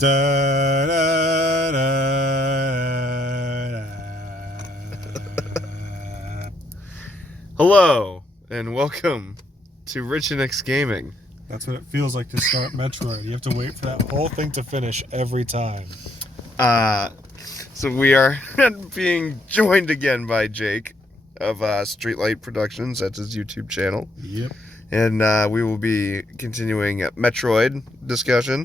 Da, da, da, da. Hello, and welcome to Rich and X Gaming. That's what it feels like to start Metroid. You have to wait for that whole thing to finish every time. So we are being joined again by Jake of Streetlight Productions. That's his YouTube channel. Yep. And we will be continuing Metroid discussion,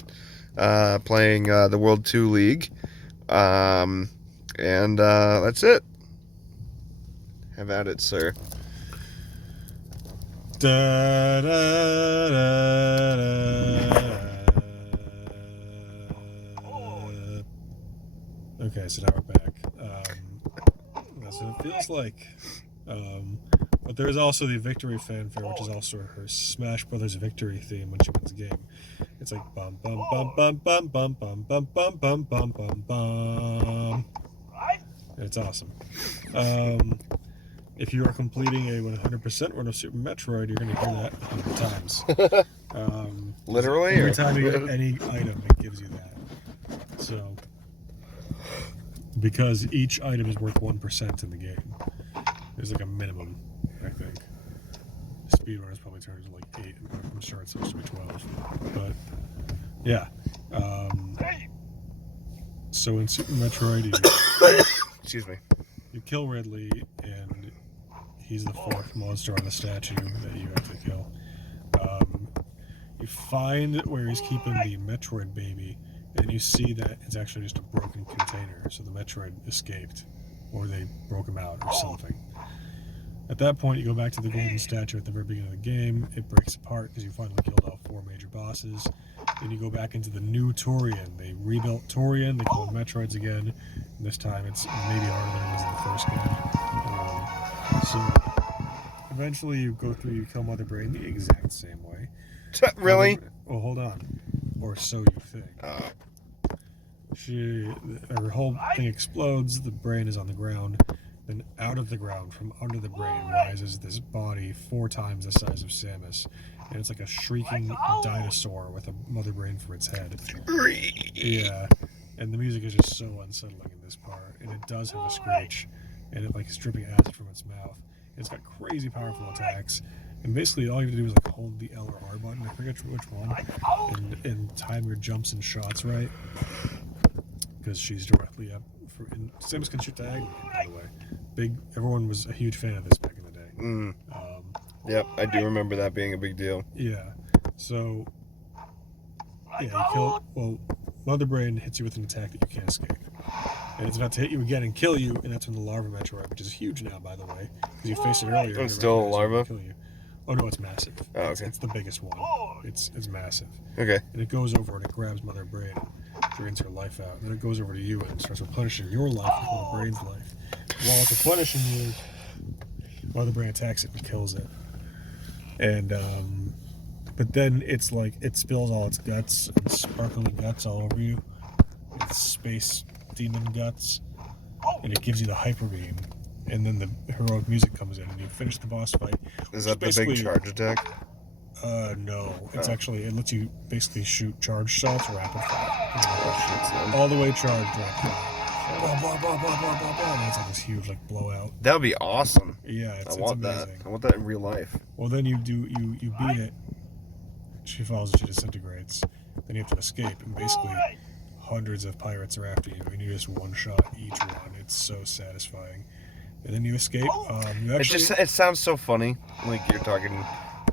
playing the World 2 League. And that's it. Have at it, sir. Da, da, da, da. Okay, so now we're back. That's what it feels like. But there is also the victory fanfare, which is also her Smash Brothers victory theme when she wins a game. It's like bum bum bum bum bum bum bum bum bum bum bum bum bum. And it's awesome. If you are completing a 100% run of Super Metroid, you're going to hear that 100 times. Literally? Every time you get any item, it gives you that. So, because each item is worth 1% in the game, there's like a minimum, I think. Speedrunners probably turns to like 8. I'm sure it's supposed to be 12. But, yeah. So in Super Metroid, Excuse me. you kill Ridley, and he's the fourth monster on the statue that you have to kill. You find where he's keeping the Metroid baby, and you see that it's actually just a broken container, so the Metroid escaped, or they broke him out or something. At that point, you go back to the golden statue at the very beginning of the game. It breaks apart because you finally killed all 4 major bosses. Then you go back into the new Torian. They rebuilt Torian, they call them Metroids again. And this time it's maybe harder than it was in the first game. So eventually you go through, you kill Mother Brain the exact same way. Really? Oh, hold on. Or so you think. Her whole thing explodes, the brain is on the ground. Then out of the ground, from under the brain, rises this body 4 times the size of Samus. And it's like a shrieking dinosaur with a mother brain for its head. Yeah. And the music is just so unsettling in this part. And it does have a screech. And it like is dripping acid from its mouth. It's got crazy powerful attacks. And basically all you have to do is like hold the L or R button, I forget which one, and time your jumps and shots right. Because she's directly up. And Samus can shoot diagonally, by the way. Everyone was a huge fan of this back in the day. Yep, I do remember that being a big deal. Yeah. So, yeah, Mother Brain hits you with an attack that you can't escape. And it's about to hit you again and kill you, and that's when the Larva Metroid, which is huge now, by the way, because you faced it earlier. It's still a larva? Kill you. Oh, no, it's massive. Oh, okay. It's the biggest one. It's massive. Okay. And it goes over and it grabs Mother Brain and drains her life out. And then it goes over to you and starts replenishing your life with Mother Brain's life. While it's replenishing you, Mother Brain attacks it and kills it. And, but then it's like, it spills all its guts and sparkly guts all over you. It's space demon guts. And it gives you the hyper beam. And then the heroic music comes in and you finish the boss fight. Is that the big charge attack? No. It's actually, it lets you basically shoot charge shots rapid fire. All the way charged rapid fire. Blah, blah, blah, blah, blah, blah, blah. And it's like this huge like blowout. That would be awesome. Yeah, it's want amazing. that. I want that in real life. Well, then you beat it. She falls and she disintegrates. Then you have to escape, and basically hundreds of pirates are after you, and you just one-shot each one. It's so satisfying. And then you escape. It sounds so funny. Like you're talking,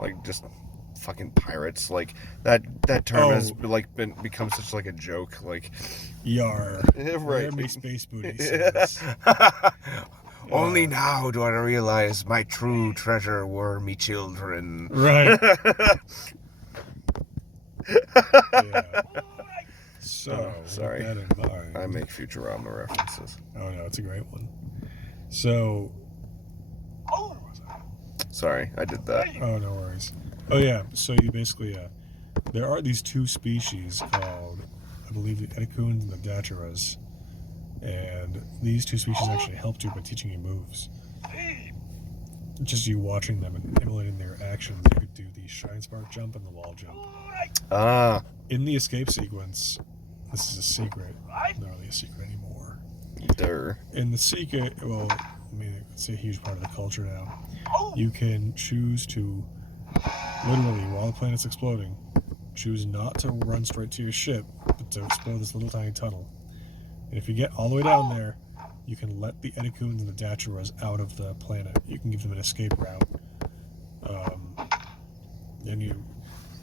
like just fucking pirates. Like that term has like become such like a joke. Like yar. Right. Let me space booty. Only now do I realize my true treasure were me children. Right. Yeah. So, sorry. with that in mind, I make Futurama references. Oh no, it's a great one. So, sorry, I did that. Oh, no worries. Oh yeah, so you basically, there are these 2 species called, I believe, the Etecoons and the Dacheras, and these 2 species actually helped you by teaching you moves. Just you watching them and emulating their actions, you could do the Shine Spark jump and the wall jump. Ah. In the escape sequence, this is a secret. Not really a secret anymore. Durr. In the secret, well, I mean, it's a huge part of the culture now. You can choose to, literally, while the planet's exploding, choose not to run straight to your ship, but to explore this little tiny tunnel. And if you get all the way down there, you can let the Edecoons and the Dachuras out of the planet. You can give them an escape route.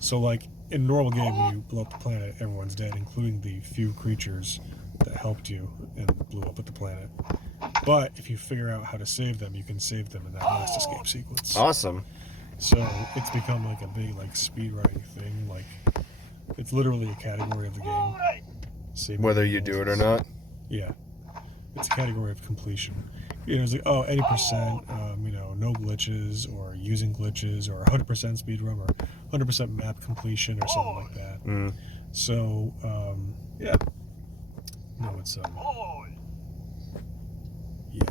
So like in a normal game, when you blow up the planet, everyone's dead, including the few creatures that helped you and blew up at the planet. But if you figure out how to save them, you can save them in that last escape sequence. Awesome. So it's become like a big like speedrunning thing. Like it's literally a category of the game. Whether you do it or not. Yeah, it's a category of completion. It's like, oh, 80%, no glitches, or using glitches, or 100% speedrun, or 100% map completion, or something like that. Mm. So, yeah. No, it's, yeah.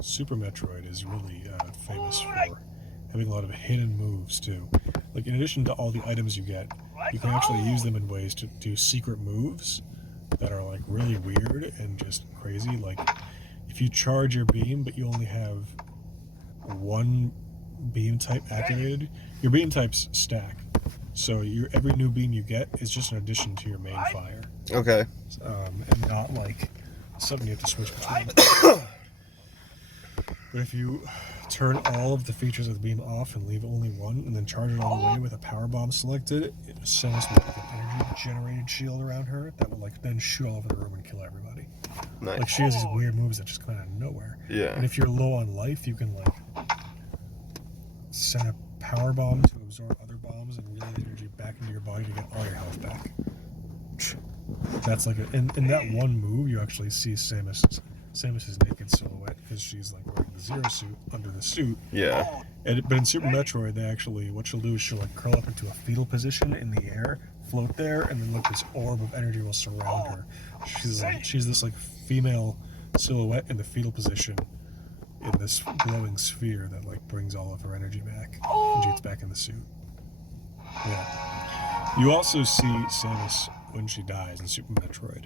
Super Metroid is really famous for having a lot of hidden moves, too. Like, in addition to all the items you get, you can actually use them in ways to do secret moves that are like really weird and just crazy. Like if you charge your beam but you only have one beam type activated, your beam types stack. So every new beam you get is just an addition to your main fire. Okay. And not like something you have to switch between. But if you turn all of the features of the beam off and leave only one, and then charge it all the way with a power bomb selected, it sends like an energy generated shield around her that will like then shoot all over the room and kill everybody. Nice. Like she has these weird moves that just come out of nowhere. Yeah. And if you're low on life, you can like send a power bomb to absorb other bombs and relay the energy back into your body to get all your health back. That's like in that one move, you actually see Samus's naked silhouette because she's like wearing the Zero suit under the suit. Yeah. But in Super Metroid, they actually, what she'll do is she'll like curl up into a fetal position in the air, float there, and then look, this orb of energy will surround her. She's this like female silhouette in the fetal position in this glowing sphere that like brings all of her energy back and she gets back in the suit. Yeah. You also see Samus when she dies in Super Metroid.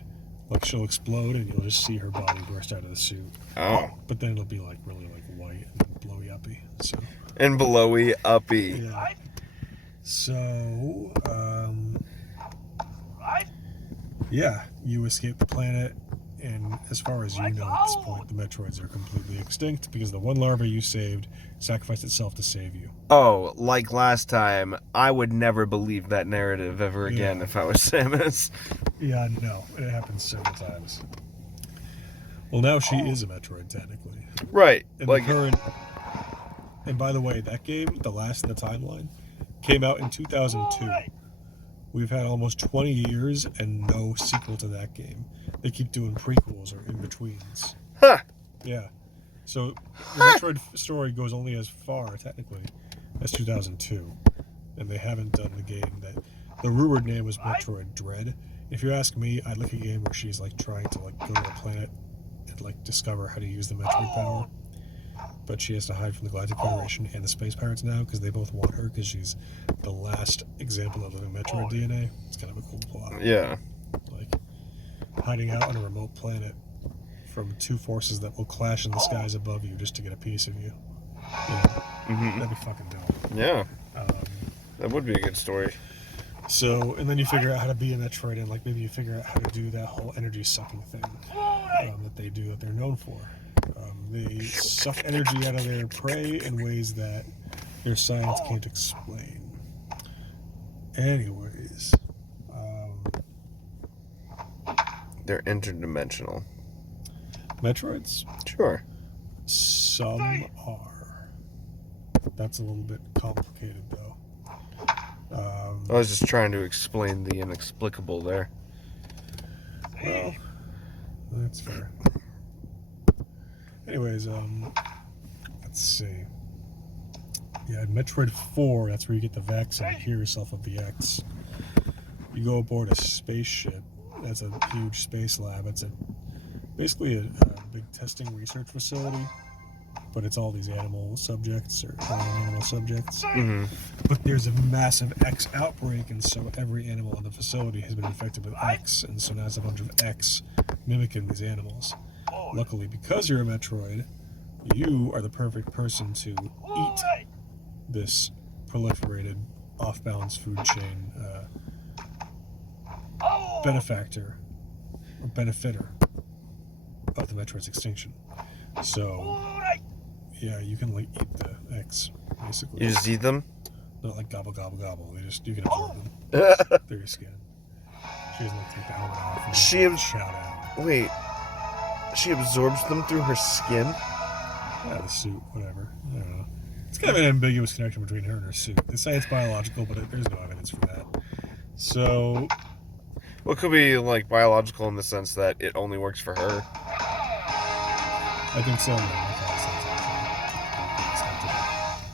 Like she'll explode and you'll just see her body burst out of the suit. Oh. But then it'll be like really like white and blowy uppy. So. And blowy uppy. Yeah. So, yeah, you escape the planet, and as far as you know at this point, the Metroids are completely extinct because the one larva you saved sacrificed itself to save you. Oh, like last time, I would never believe that narrative ever again if I was Samus. Yeah, no, it happens several times. Well, now she is a Metroid, technically. Right. And like, and by the way, that game, the last in the timeline, came out in 2002. We've had almost 20 years and no sequel to that game. They keep doing prequels or in-betweens. Huh. Yeah. So the Metroid story goes only as far, technically, as 2002. And they haven't done the game that... The rumored name was Metroid Dread. If you ask me, I'd like a game where she's like trying to like go to a planet and like discover how to use the Metroid power. But she has to hide from the Galactic Federation and the Space Pirates now because they both want her because she's the last example of living Metroid DNA. It's kind of a cool plot. Yeah. Like hiding out on a remote planet from two forces that will clash in the skies above you just to get a piece of you. That'd be fucking dope. Yeah. That would be a good story. So, and then you figure out how to be a Metroid, and like maybe you figure out how to do that whole energy sucking thing that they do, that they're known for. They suck energy out of their prey in ways that their science can't explain. Anyways, they're interdimensional. Metroids? Sure. Some are. That's a little bit complicated, though. I was just trying to explain the inexplicable there. Well, that's fair. Anyways, let's see. Yeah, in Metroid 4, that's where you get the Vex and cure yourself of the X. You go aboard a spaceship. That's a huge space lab. It's basically a big testing research facility but it's all these animal subjects or animal subjects. Mm-hmm. But there's a massive X outbreak, and so every animal in the facility has been infected with X, and so now there's a bunch of X mimicking these animals. Luckily, because you're a Metroid, you are the perfect person to eat this proliferated, off-balance food chain benefactor or benefitter of the Metroid's extinction. So, yeah, you can like eat the X basically. You just eat them? Not like gobble gobble gobble. You can absorb them through your skin. She doesn't like take the helmet off and shout out. Wait. She absorbs them through her skin? Yeah, the suit, whatever. I don't know. It's kind of an ambiguous connection between her and her suit. They say it's biological, but there's no evidence for that. So, Well, it could be like biological in the sense that it only works for her. I think so.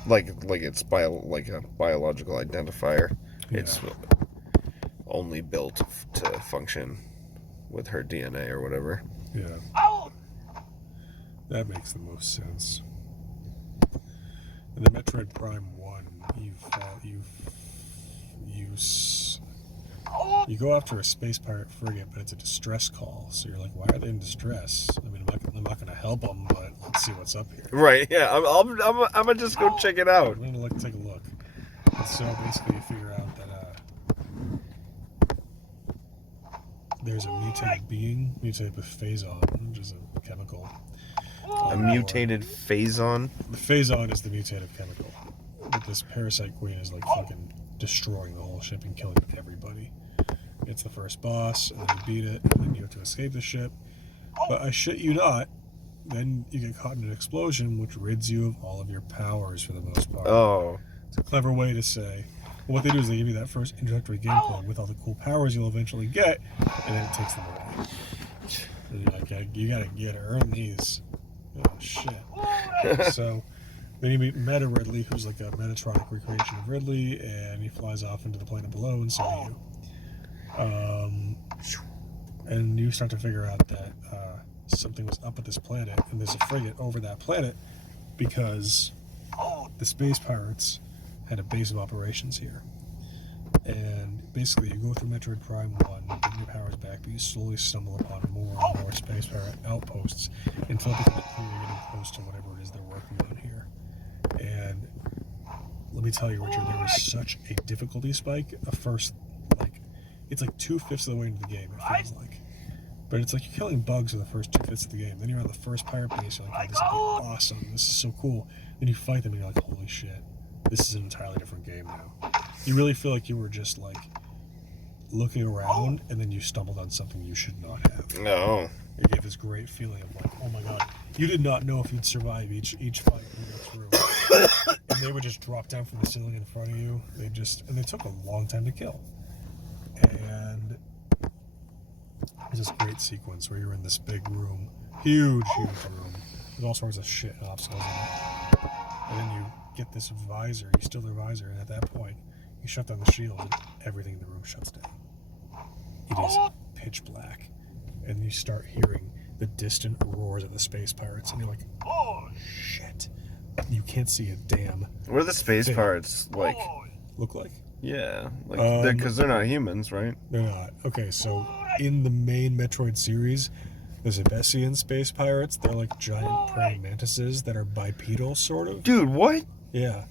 Like it's like a biological identifier. Yeah. It's only built to function with her DNA or whatever. Yeah. That makes the most sense. In the Metroid Prime 1, you go after a space pirate frigate, but it's a distress call. So you're like, why are they in distress? I mean, I'm not going to help them, but let's see what's up here. Right? Yeah. I'm gonna just go check it out. I'm going to take a look. And so basically, you figure out that there's a mutated being, mutated with phazon, which is a chemical. A mutated phazon. The phazon is the mutative chemical. But this parasite queen is like fucking destroying the whole ship and killing everybody. It's the first boss, and then you beat it, and then you have to escape the ship. But I shit you not, then you get caught in an explosion, which rids you of all of your powers for the most part. Oh. It's a clever way to say. What they do is they give you that first introductory gameplay with all the cool powers you'll eventually get, and then it takes them away. And you're like, you gotta earn these. Oh shit. So then you meet Meta Ridley, who's like a Metatronic recreation of Ridley, and he flies off into the planet below, and so do you. And you start to figure out that something was up with this planet, and there's a frigate over that planet because the space pirates had a base of operations here. And basically, you go through Metroid Prime 1, getting your powers back, but you slowly stumble upon more and more space pirate outposts until it becomes clear you're getting close to whatever it is they're working on here. And let me tell you, Richard, there was such a difficulty spike. It's like 2/5 of the way into the game, it feels like. But it's like you're killing bugs for the first 2/5 of the game. Then you're on the first pirate base, you're like, oh, this is awesome, this is so cool. Then you fight them and you're like, holy shit, this is an entirely different game now. You really feel like you were just like looking around and then you stumbled on something you should not have. No. It gave this great feeling of like, oh my god, you did not know if you'd survive each fight you go through. And they would just drop down from the ceiling in front of you. And they took a long time to kill. And there's this great sequence where you're in this big room, huge room, with all sorts of shit and obstacles in it. And then you get this visor, you steal their visor, and at that point, you shut down the shields and everything in the room shuts down. It is pitch black. And you start hearing the distant roars of the space pirates, and you're like, oh shit. You can't see a damn What are the space thing. pirates like? Look like? Yeah, like because they're not humans, right? They're not. Okay, so in the main Metroid series, the Zebesian space pirates, they're like giant praying mantises that are bipedal, sort of. Dude, what? Yeah.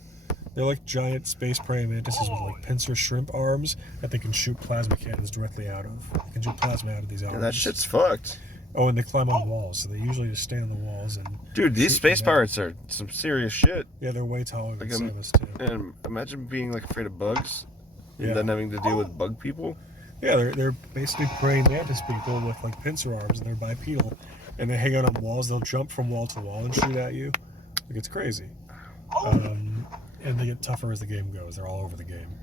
They're like giant space praying mantises with like pincer shrimp arms that they can shoot plasma cannons directly out of. They can shoot plasma out of these arms. Yeah, that shit's fucked. Oh, and they climb on walls, so they usually just stand on the walls and... Dude, these shoot space them out. pirates are some serious shit. Yeah, they're way taller than Like, Samus, too. And imagine being like afraid of bugs, Yeah. and then having to deal with bug people. Yeah, they're basically praying mantis people with like pincer arms, and they're bipedal, and they hang out on walls. They'll jump from wall to wall and shoot at you. Like, it's crazy. And they get tougher as the game goes. They're all over the game.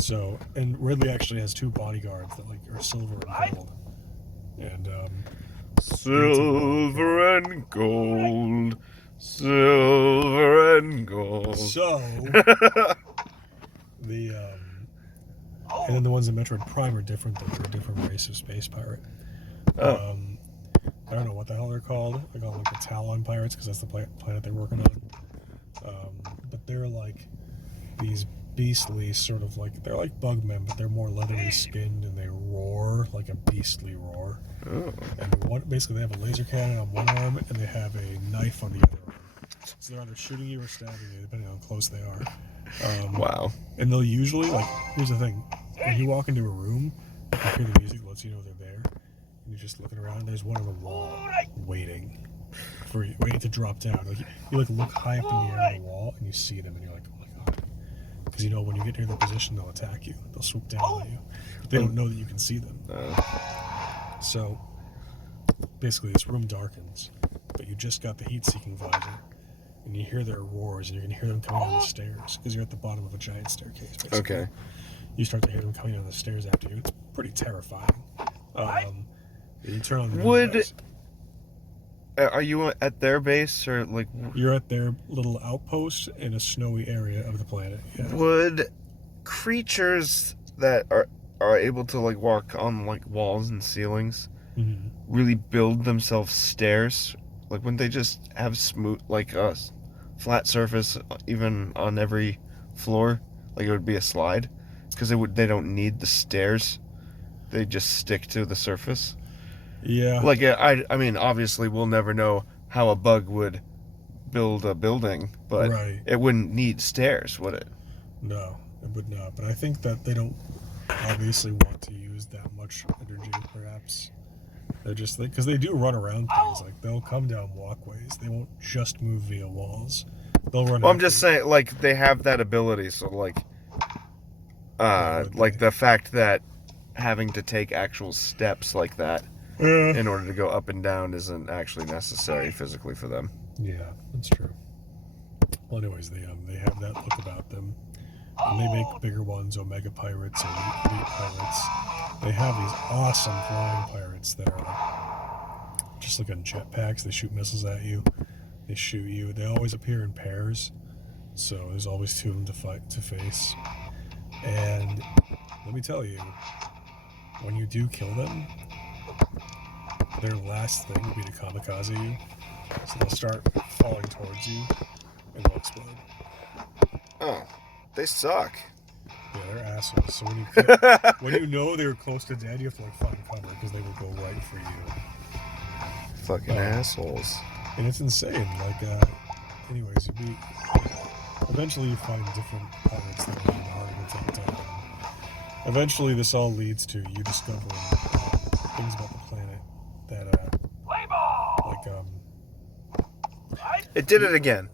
So, and Ridley actually has 2 bodyguards that like are silver and gold. And Silver and gold, silver and gold. so the and then the ones in Metroid Prime are different. They're a different race of space pirate. I don't know what the hell they're called. I call them like the Talon Pirates because that's the planet they're working on. But they're like these beastly sort of like, they're like bugmen, but they're more leathery skinned and they roar like a beastly roar. Oh. And basically they have a laser cannon on one arm and they have a knife on the other arm. So they're either shooting you or stabbing you, depending on how close they are. Wow. And they'll usually, like, here's the thing. When you walk into a room, you hear the music, lets you know they're there. And you're just looking around, and there's one on the wall waiting for you, waiting to drop down. Like, you like look high up in the air on the wall, and you see them, and you're like, oh my god. Because you know when you get near their position, they'll attack you. They'll swoop down on you. But they don't know that you can see them. So, basically, this room darkens, but you just got the heat-seeking visor. And you hear their roars, and you're going to hear them coming down the stairs, because you're at the bottom of a giant staircase, basically. Okay. You start to hear them coming down the stairs after you. It's pretty terrifying. You turn on the Would... Are you at their base, or like... You're at their little outpost in a snowy area of the planet. Yeah. Would creatures that are able to like walk on like walls and ceilings really build themselves stairs? Like, wouldn't they just have smooth, like a flat surface even on every floor? Like it would be a slide, because they don't need the stairs. They just stick to the surface. Yeah. Like I mean, obviously we'll never know how a bug would build a building, but it wouldn't need stairs, would it? No, it would not. But I think that they don't obviously want to use that much energy, perhaps. They're just like, because they do run around things. Like, they'll come down walkways. They won't just move via walls. They'll run. Well, I'm just saying, like, they have that ability. So, like the fact that having to take actual steps like that in order to go up and down isn't actually necessary physically for them. Yeah, that's true. Well, anyways, they have that look about them. And they make bigger ones, Omega Pirates and Elite Pirates. They have these awesome flying pirates that are like, just like on jetpacks. They shoot missiles at you. They shoot you. They always appear in pairs. So there's always two of them to face. And let me tell you, when you do kill them, their last thing will be to kamikaze you. So they'll start falling towards you and they'll explode. Oh. They suck. Yeah, they're assholes. So when you know they're close to dead, you have to like find cover because they will go right for you. Fucking assholes. And it's insane. Like, anyways, eventually you find different pirates that are even harder to take down. Eventually, this all leads to you discovering things about the planet that, it did it again.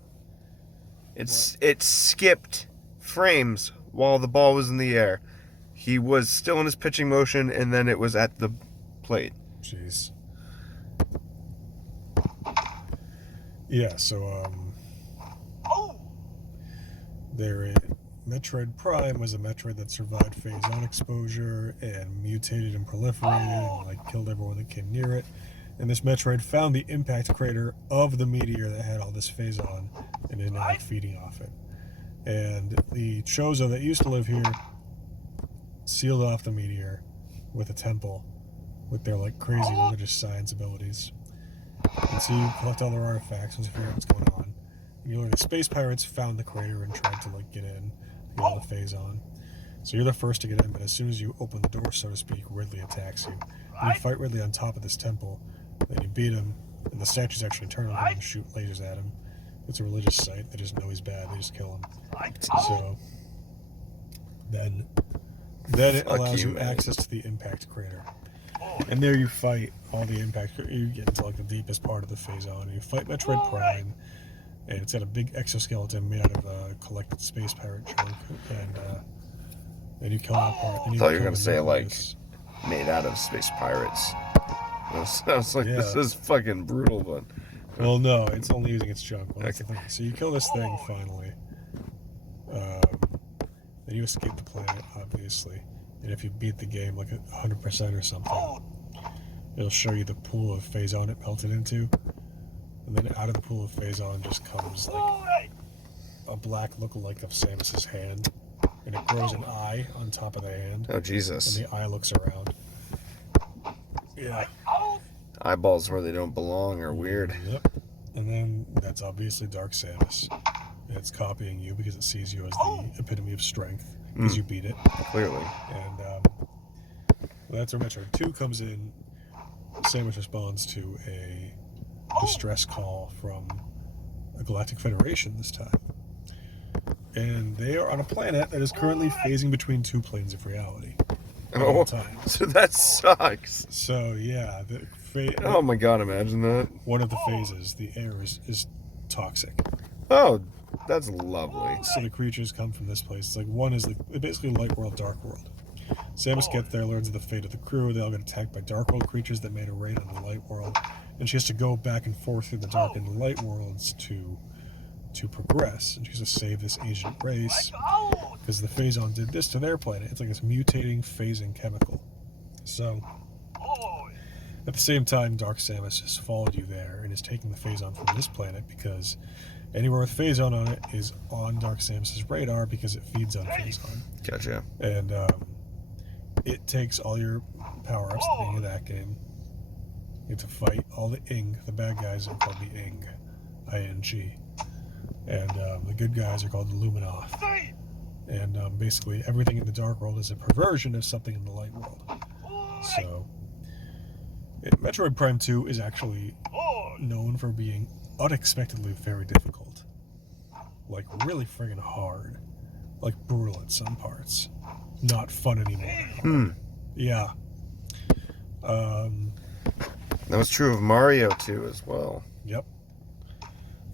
It skipped frames while the ball was in the air. He was still in his pitching motion, and then it was at the plate. Jeez. Yeah, so, Metroid Prime was a Metroid that survived phase-on exposure and mutated and proliferated and, like, killed everyone that came near it. And this Metroid found the impact crater of the meteor that had all this phase-on and is now, like, feeding off it. And the Chozo that used to live here sealed off the meteor with a temple with their, like, crazy religious science abilities. And so you collect all their artifacts and figure out what's going on. And you learn the space pirates found the crater and tried to, like, get in, get all the phase on. So you're the first to get in, but as soon as you open the door, so to speak, Ridley attacks you. And you fight Ridley on top of this temple, then you beat him, and the statues actually turn on him and shoot lasers at him. It's a religious site. They just know he's bad. They just kill him. So then it allows you access to the impact crater. And there you fight all the impact. You get into like the deepest part of the phase on. You fight Metroid Prime, and it's got a big exoskeleton made out of collected space pirate junk. And then you kill that part. I thought you were gonna say like made out of space pirates. I was like, this is fucking brutal, but. Well, no, it's only using its junk. Well, that's the thing. So you kill this thing finally. Then you escape the planet, obviously. And if you beat the game like 100% or something, it'll show you the pool of phase-on it melted into. And then out of the pool of phase-on just comes like a black lookalike of Samus's hand. And it grows an eye on top of the hand. Oh, Jesus. And the eye looks around. Yeah. Eyeballs where they don't belong are weird. Yep. And then that's obviously Dark Samus. It's copying you because it sees you as the epitome of strength because you beat it. Clearly. And that's where Metroid 2 comes in. Samus responds to a distress call from a Galactic Federation this time. And they are on a planet that is currently phasing between two planes of reality. Oh, so that sucks. So, yeah. Oh my god, imagine that. One of the phases, the air is toxic. Oh, that's lovely. So the creatures come from this place. It's like one is basically light world, dark world. Samus gets there, learns of the fate of the crew. They all get attacked by dark world creatures that made a raid on the light world. And she has to go back and forth through the dark and light worlds to progress. And she has to save this ancient race because the Phazon did this to their planet. It's like this mutating phasing chemical. So at the same time, Dark Samus has followed you there and is taking the Phazon from this planet because anywhere with Phazon on it is on Dark Samus's radar because it feeds on Phazon. Gotcha. And it takes all your power-ups at the beginning of that game. You have to fight all the Ing. The bad guys are called the Ing. I-N-G. And the good guys are called the Luminoth. And basically everything in the dark world is a perversion of something in the light world. So Metroid Prime 2 is actually known for being unexpectedly very difficult. Like really friggin' hard. Like brutal at some parts. Not fun anymore. Yeah. That was true of Mario 2 as well. Yep.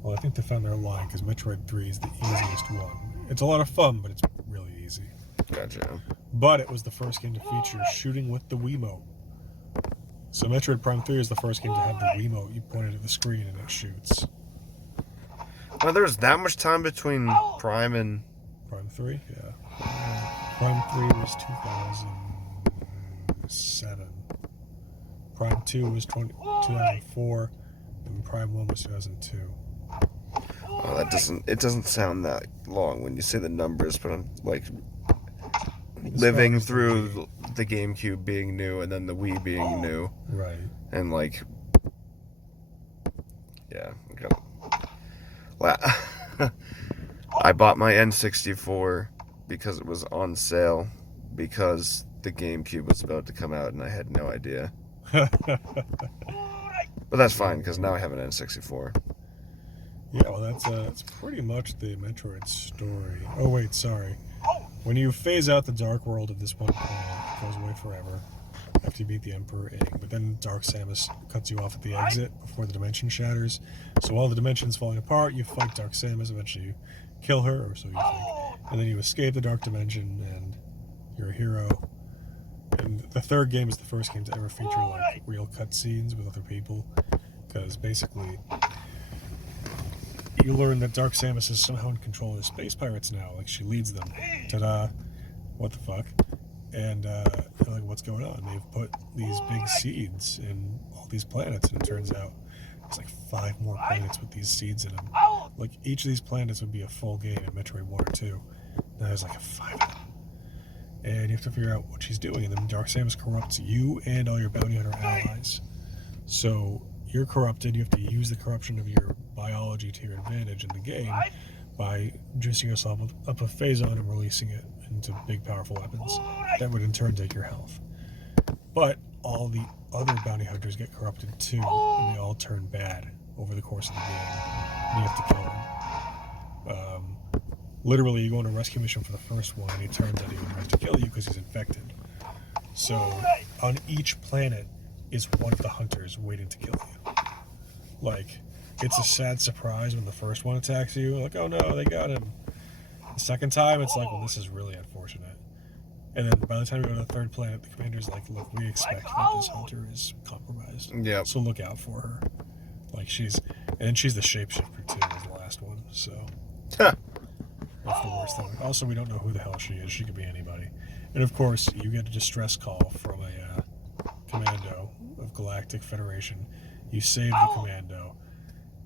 Well, I think they found their line because Metroid 3 is the easiest one. It's a lot of fun, but it's really easy. Gotcha. But it was the first game to feature shooting with the Wiimote. So Metroid Prime 3 is the first game to have the Wiimote. You point it at the screen and it shoots. Well, there was that much time between Prime and... Prime 3? Yeah. Prime 3 was 2007. Prime 2 was 2004. And Prime 1 was 2002. Oh, it doesn't sound that long when you say the numbers, but I'm like living through the GameCube being new and then the Wii being new. Right. And like, yeah. I bought my N64 because it was on sale because the GameCube was about to come out and I had no idea. But that's fine because now I have an N64. Yeah, well, that's pretty much the Metroid story. Oh, wait, sorry. When you phase out the dark world of this one planet, it goes away forever after you beat the Emperor Ing. But then Dark Samus cuts you off at the exit before the dimension shatters. So while the dimension's falling apart, you fight Dark Samus. Eventually you kill her, or so you think. And then you escape the dark dimension, and you're a hero. And the third game is the first game to ever feature, like, real cutscenes with other people. Because basically... you learn that Dark Samus is somehow in control of the space pirates now. Like, she leads them. Ta-da. What the fuck? And, like, what's going on? They've put these big seeds in all these planets, and it turns out there's, like, 5 more planets with these seeds in them. Like, each of these planets would be a full game in Metroid 1 or 2. Now there's, like, 5 of them. And you have to figure out what she's doing. And then Dark Samus corrupts you and all your bounty hunter allies. So... you're corrupted, you have to use the corruption of your biology to your advantage in the game by juicing yourself up a Phazon and releasing it into big, powerful weapons. That would in turn take your health. But all the other bounty hunters get corrupted too, and they all turn bad over the course of the game. And you have to kill them. Literally, you go on a rescue mission for the first one, and he turns out he tries to kill you because he's infected. So, on each planet, is one of the hunters waiting to kill you. Like, it's a sad surprise when the first one attacks you. Like, oh no, they got him. The second time, it's like, well, this is really unfortunate. And then by the time you go to the third planet, the commander's like, look, we expect that this hunter is compromised. Yep. So look out for her. Like, she's the shapeshifter too, as the last one, so. That's the worst thing. Also, we don't know who the hell she is. She could be anybody. And of course, you get a distress call from a commando of Galactic Federation. You save the commando,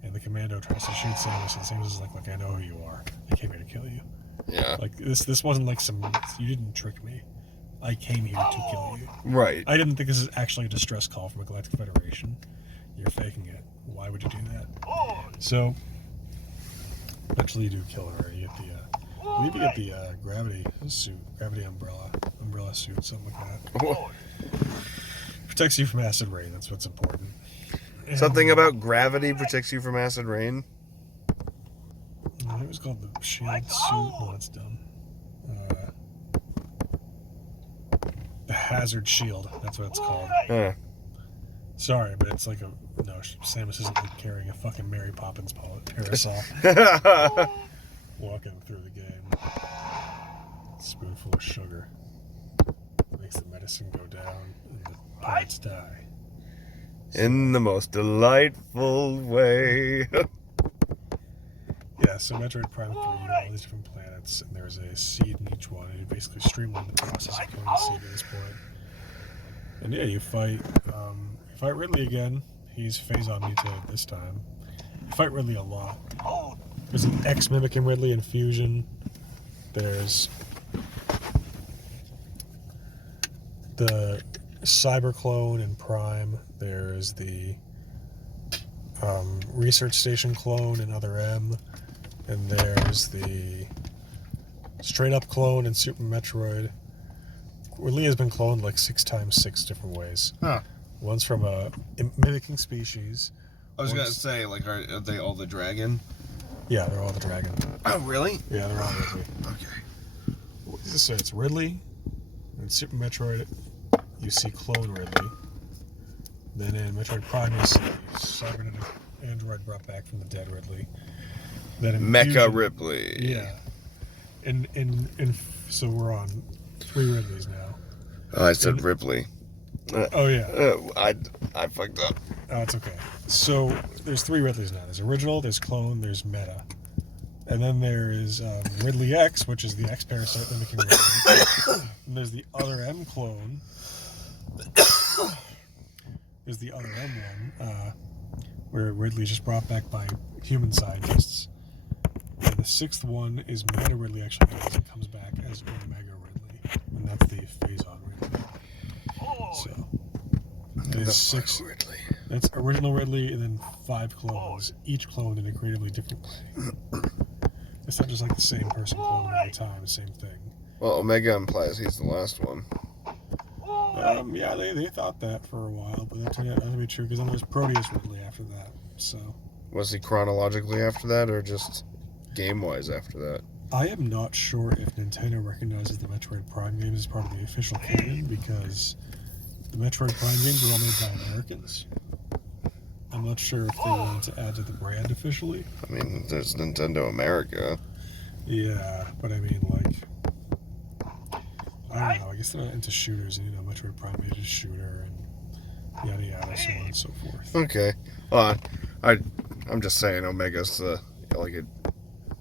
and the commando tries to shoot Samus, and Samus is like, look, I know who you are. I came here to kill you. Yeah. Like, this wasn't like you didn't trick me. I came here to kill you. Right. I didn't think this is actually a distress call from a Galactic Federation. You're faking it. Why would you do that? So, eventually you do kill her. You get the, I believe you get the gravity suit, gravity umbrella suit, something like that. Protects you from acid rain. That's what's important. And, Something about gravity protects you from acid rain. I think it was called the shield suit. No, that's dumb. The hazard shield. That's what it's called. Huh. Sorry, but it's like a no. Samus isn't like carrying a fucking Mary Poppins parasol. Walking through the game. Spoonful of sugar makes the medicine go down and the pirates die. In the most delightful way. Yeah, so Metroid Prime 3, you have all these different planets, and there's a seed in each one, and you basically streamline the process of killing the seed at this point. And yeah, you fight Ridley again. He's phase-on mutated this time. You fight Ridley a lot. There's an X mimicking Ridley in Fusion. There's the Cyber clone in Prime. There's the Research Station clone in Other M. And there's the straight-up clone in Super Metroid. Ridley has been cloned like 6 times 6 different ways. Huh. One's from a mimicking species. I was gonna say, like, are they all the dragon? Yeah, they're all the dragon. Oh, really? Yeah, they're all Ridley. Okay. So it's Ridley. In Super Metroid, you see clone Ridley. Then in Metroid Prime, you see cybernetic android brought back from the dead Ridley. Then in Mecha Fusion, Ripley. Yeah. So we're on 3 Ridleys now. Oh, I said Ripley. Oh yeah. I fucked up. Oh, it's okay. So there's 3 Ridleys now. There's original, there's clone, there's meta. And then there is Ridley X, which is the X parasite mimicking Ridley. And there's the Other M clone. There's the Other M one, where Ridley's just brought back by human scientists. And the 6th one is Meta Ridley actually does. It comes back as Omega Ridley. And that's the phase-on Ridley. So, there's 6 Ridley. That's original Ridley and then 5 clones, each cloned in a creatively different way. It's not just like the same person cloned every time, same thing. Well, Omega implies he's the last one. Yeah, they thought that for a while, but that turned out not to be true because then there's Proteus Ridley after that. So Was he chronologically after that, or just game-wise after that? I am not sure if Nintendo recognizes the Metroid Prime games as part of the official canon because the Metroid Prime games were all made by Americans. I'm not sure if they wanted to add to the brand officially. I mean, there's Nintendo America. Yeah, but I mean, like, I don't know. I guess they're not into shooters, and Metroid Prime made a shooter, and yada yada, so on and so forth. Okay. Well, I'm just saying Omega's like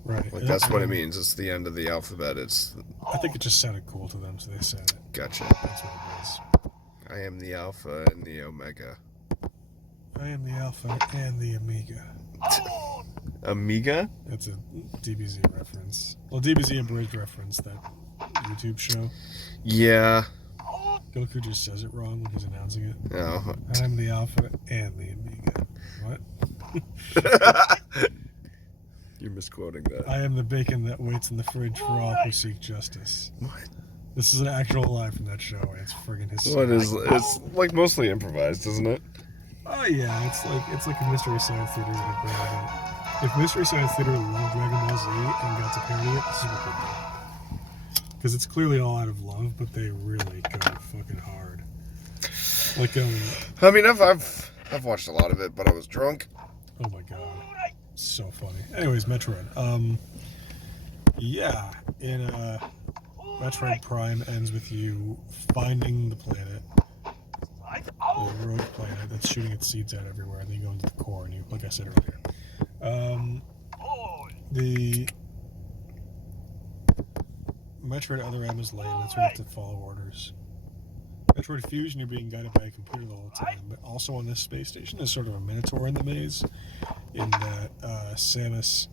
Right. like that's what it means. It's the end of the alphabet. I think it just sounded cool to them, so they said it. Gotcha. That's what it is. I am the Alpha and the Omega. I am the Alpha and the Amiga. Amiga? That's a DBZ reference. Well, DBZ abridged reference, that YouTube show. Yeah. Goku just says it wrong when he's announcing it. No. I'm the Alpha and the Amiga. What? You're misquoting that. I am the bacon that waits in the fridge for all who seek justice. What? This is an actual line from that show, and it's friggin' hysterical. What is? It's like mostly improvised, isn't it? Oh yeah, it's like a Mystery Science Theater would have been. If Mystery Science Theater loved Dragon Ball Z and got to parody it, this is what they did. Because it's clearly all out of love, but they really go fucking hard. Like I mean, I've watched a lot of it, but I was drunk. Oh my god, so funny. Anyways, Metroid. Yeah, in Metroid Prime ends with you finding the planet. The rogue planet that's shooting its seeds out everywhere, and then you go into the core, and you, like I said earlier, the Metroid Other M is lame. That's where you have to follow orders. Metroid Fusion, you're being guided by a computer the whole time, but also on this space station is sort of a minotaur in the maze, in that Samus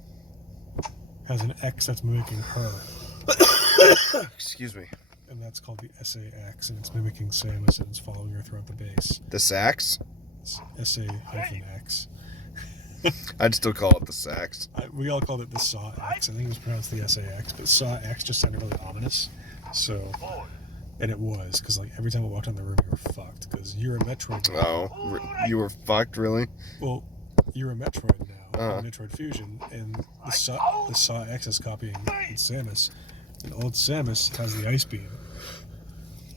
has an X that's mimicking her. Excuse me. and that's called the SA-X, and it's mimicking Samus, and it's following her throughout the base. The Sax? It's SA-X. I'd still call it the Sax. We all called it the SAW-X. I think it was pronounced the SA-X, but SAW-X just sounded really ominous. So, and it was, because like every time I walked in the room, you were fucked, because you're a Metroid now. Oh, you were fucked, really? Well, you're a Metroid now, Metroid Fusion, and the SAW-X is copying old Samus, and old Samus has the Ice Beam,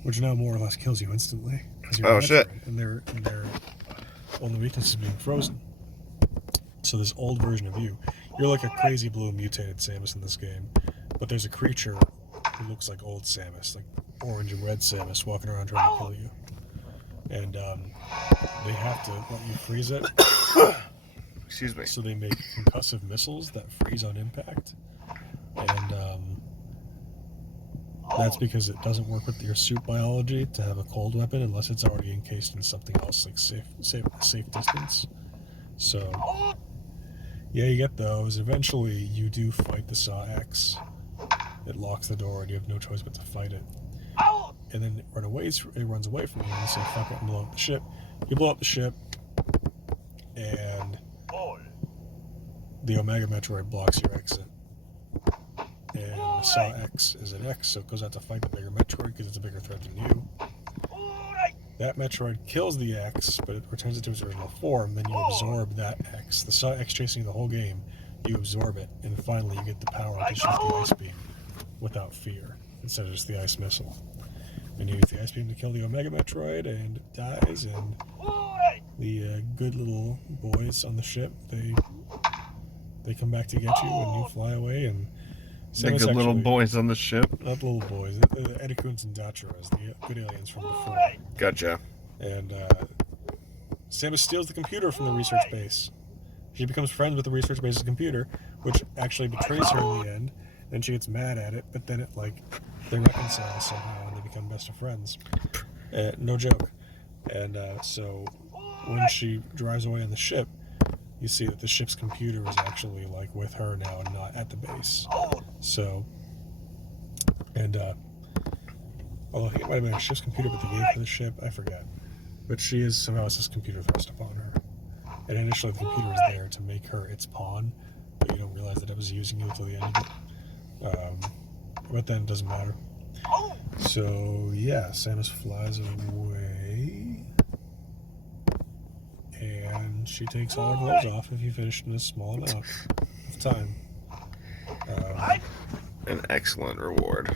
which now more or less kills you instantly. Oh, shit. And their only weakness is being frozen. So this old version of you're like a crazy blue mutated Samus in this game, but there's a creature who looks like old Samus, like orange and red Samus, walking around trying to kill you. And they have to let you freeze it. Excuse me. So they make concussive missiles that freeze on impact. And that's because it doesn't work with your suit biology to have a cold weapon unless it's already encased in something else, like safe distance. So, yeah, you get those. Eventually, you do fight the SAW-X. It locks the door, and you have no choice but to fight it. And then it runs away from you, and you say, fuck it, and blow up the ship. You blow up the ship, and the Omega Metroid blocks your exit. And the SAW-X is an X, so it goes out to fight the bigger Metroid because it's a bigger threat than you. That Metroid kills the X, but it returns it to its original form, then you absorb that X. The SAW-X chasing you the whole game, you absorb it, and finally you get the power to shoot the Ice Beam without fear, instead of just the Ice Missile. And you use the Ice Beam to kill the Omega Metroid, and it dies, and the good little boys on the ship, they come back to get you, and you fly away, and The good little boys on the ship. Not little boys, the Edikuns and Dachuras, the good aliens from before. Gotcha. And Samus steals the computer from the research base. She becomes friends with the research base's computer, which actually betrays her in the end. Then she gets mad at it, but then it they reconcile somehow and they become best of friends. No joke. And so when she drives away on the ship, you see that the ship's computer is actually with her now and not at the base. So, and although it might have been a ship's computer, but they gave her the ship, I forget. But she somehow has this computer thrust upon her. And initially the computer was there to make her its pawn, but you don't realize that it was using you until the end of it. But then it doesn't matter. So yeah, Samus flies away. And she takes all her clothes off if you finish in a small amount of time. An excellent reward.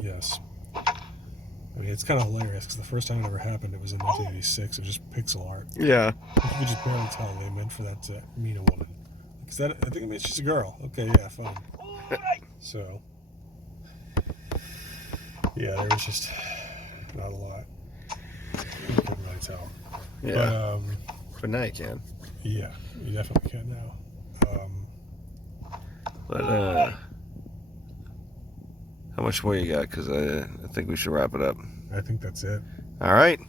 Yes. I mean, it's kind of hilarious because the first time it ever happened, it was in 1986. It was just pixel art. Yeah. You could just barely tell they meant for that to mean a woman. Because I think it means she's a girl. Okay, yeah, fine. So, yeah, there was just not a lot. You couldn't really tell. Yeah. But now you can. Yeah, you definitely can now. How much more you got? Because I think we should wrap it up. I think that's it. All right.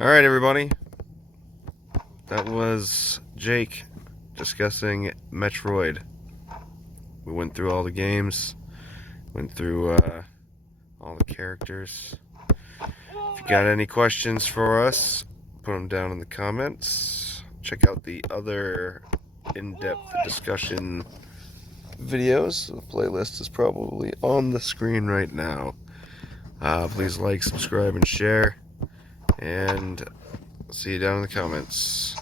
All right, everybody. That was Jake discussing Metroid. We went through all the games, went through all the characters. If you got any questions for us, put them down in the comments. Check out the other in-depth discussion videos. The playlist is probably on the screen right now. Please like, subscribe, and share. And see you down in the comments.